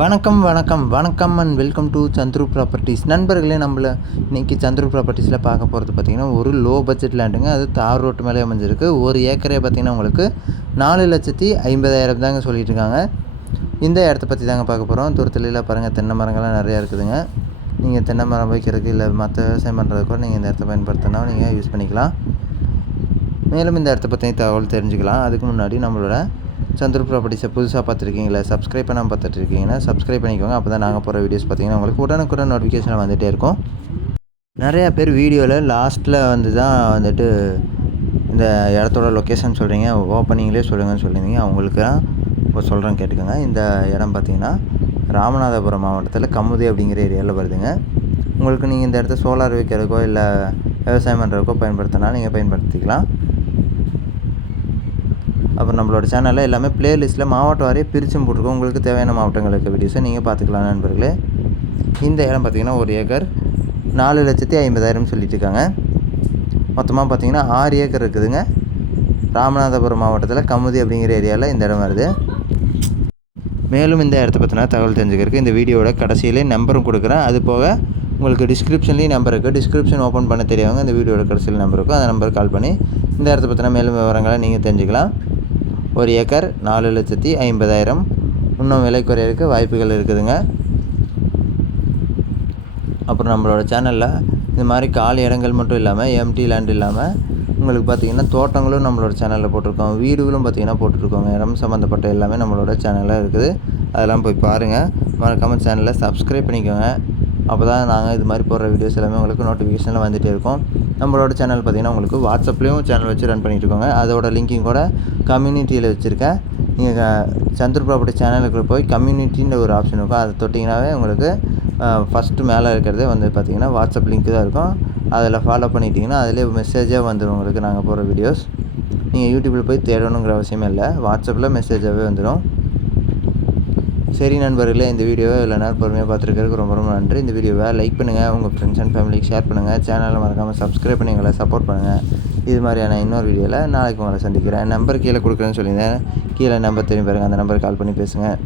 வணக்கம் வணக்கம் வணக்கம் and welcome to Chandru properties. நண்பர்களே, நம்மள இன்றைக்கி சந்துரு ப்ராப்பர்ட்டிஸில் பார்க்க போகிறது பார்த்திங்கன்னா ஒரு லோ பட்ஜெட் லேண்டுங்க. அது தார் ரோட்டு மேலே அமைஞ்சிருக்கு. ஒரு ஏக்கரே பார்த்திங்கன்னா உங்களுக்கு 4,50,000 தாங்க சொல்லிட்டு இருக்காங்க. இந்த இடத்த பற்றி தாங்க பார்க்க போகிறோம். தூரத்துலாம் பாருங்கள், தென்னை மரங்கள்லாம் நிறையா இருக்குதுங்க. நீங்கள் தென்னை மரம் வைக்கிறதுக்கு இல்லை மற்ற விவசாயம் பண்ணுறதுக்கு கூட நீங்கள் இந்த இடத்த பயன்படுத்தினா நீங்கள் யூஸ் பண்ணிக்கலாம். மேலும் இந்த இடத்த பற்றி தகவல் தெரிஞ்சுக்கலாம். அதுக்கு முன்னாடி நம்மளோட சந்துரு ப்ராப்பர்ட்டிஸை புதுசாக பார்த்துருக்கீங்களா, சப்ஸ்கிரைப் பண்ணாமல் பார்த்துட்டு இருக்கீங்கன்னா சப்ஸ்கிரைப் பண்ணிக்கோங்க. அப்போ தான் நாங்கள் போகிற வீடியோஸ் பார்த்திங்கன்னா உங்களுக்கு உடனுக்குடன் நோட்டிஃபிகேஷன் வந்துகிட்டே இருக்கும். நிறையா பேர் வீடியோவில் லாஸ்ட்டில் வந்துட்டு இந்த இடத்தோட லொக்கேஷன் சொல்கிறீங்க, ஓப்பனிங்லேயே சொல்லுங்கன்னு சொல்லியிருந்தீங்க. அவங்களுக்கு தான் இப்போ சொல்கிறேன், கேட்டுக்கோங்க. இந்த இடம் பார்த்திங்கன்னா ராமநாதபுரம் மாவட்டத்தில் கமுதி அப்படிங்கிற ஏரியாவில் வருதுங்க. உங்களுக்கு நீங்கள் இந்த இடத்த சோலார் வைக்கிறதுக்கோ இல்லை விவசாயம் பண்ணுறதுக்கோ பயன்படுத்தினா நீங்கள் பயன்படுத்திக்கலாம். அப்புறம் நம்மளோட சேனலில் எல்லாமே ப்ளேலிஸ்ட்டில் மாவட்டம் வாரியாக பிரிச்சும் போட்டிருக்கோம். உங்களுக்கு தேவையான மாவட்டங்களுக்கு வீடியோஸை நீங்கள் பார்த்துக்கலாம் நண்பர்களே. இந்த இடம் பார்த்திங்கன்னா ஒரு ஏக்கர் 4,50,000 சொல்லிட்டு இருக்காங்க. மொத்தமாக பார்த்திங்கன்னா 6 ஏக்கர் இருக்குதுங்க. ராமநாதபுரம் மாவட்டத்தில் கமுதி அப்படிங்கிற ஏரியாவில் இந்த இடம் வருது. மேலும் இந்த இடத்த பற்றின தகவல் தெரிஞ்சுக்கிறதுக்கு இந்த வீடியோட கடைசியிலே நம்பரும் கொடுக்குறேன். அது போக உங்களுக்கு டிஸ்கிரிப்ஷன்லேயும் நம்பர் இருக்குது. டிஸ்கிரிப்ஷன் ஓப்பன் பண்ண தெரியாதவங்க இந்த வீடியோட கடைசியில் நம்பர் இருக்கும், அந்த நம்பருக்கு கால் பண்ணி இந்த இடத்த பற்றின மேலும் விவரங்களை நீங்கள் தெரிஞ்சுக்கலாம். ஒரு ஏக்கர் 4,50,000. இன்னும் விலை குறையிறதுக்கு வாய்ப்புகள் இருக்குதுங்க. அப்புறம் நம்மளோட சேனலில் இந்த மாதிரி காலி இடங்கள் மட்டும் இல்லாமல் எம்டி லேண்ட் இல்லாமல் உங்களுக்கு பார்த்திங்கன்னா தோட்டங்களும் நம்மளோட சேனலில் போட்டிருக்கோம். வீடுகளும் பார்த்திங்கன்னா போட்டுருக்கோங்க. இடம் சம்மந்தப்பட்ட எல்லாமே நம்மளோட சேனலில் இருக்குது. அதெல்லாம் போய் பாருங்கள். மறக்காமல் சேனலை சப்ஸ்கிரைப் பண்ணிக்கோங்க. அப்போ தான் நாங்கள் இது மாதிரி போடுற வீடியோஸ் எல்லாமே உங்களுக்கு நோட்டிஃபிகேஷனில் வந்துகிட்டே இருக்கும். நம்மளோட சேனல் பார்த்திங்கன்னா உங்களுக்கு வாட்ஸ்அப்லேயும் சேனல் வச்சு ரன் பண்ணிகிட்டு இருக்கோங்க. அதோட லிங்கையும் கூட கம்யூனிட்டியில் வச்சுருக்கேன். நீங்கள் சந்துரு ப்ராப்பர்ட்டி சேனலுக்கு போய் கம்யூனிட்டின்ற ஒரு ஆப்ஷன் இருக்கும். அதை தொட்டிங்கனாவே உங்களுக்கு ஃபஸ்ட்டு மேலே இருக்கிறதே பார்த்திங்கன்னா வாட்ஸ்அப் லிங்க் தான் இருக்கும். அதில் ஃபாலோ பண்ணிட்டீங்கன்னா அதிலே மெசேஜாக வந்துடும் உங்களுக்கு நாங்கள் போகிற வீடியோஸ். நீங்கள் யூடியூப்பில் போய் தேடணுங்கிற அவசியமே இல்லை, வாட்ஸ்அப்பில் மெசேஜாகவே வந்துடும். சரி நண்பர்களே, இந்த வீடியோவை இவ்வளோ நேரம் பொறுமையாக பார்த்துருக்கிறதுக்கு ரொம்ப ரொம்ப நன்றி. இந்த வீடியோவை லைக் பண்ணுங்கள், உங்கள் ஃப்ரெண்ட்ஸ் அண்ட் ஃபேமிலிக்கு ஷேர் பண்ணுங்கள். சேனலை மறக்காமல் சப்ஸ்கிரைப் பண்ணி எங்களை சப்போர்ட் பண்ணுங்கள். இது மாதிரியான இன்னொரு வீடியோவில் நாளைக்கு உங்களை சந்திக்கிறேன். நம்பர் கீழே கொடுக்குறேன்னு சொல்லியிருந்தேன். கீழே நம்பர் தெரியும் பாருங்கள், அந்த நம்பருக்கு கால் பண்ணி பேசுங்கள்.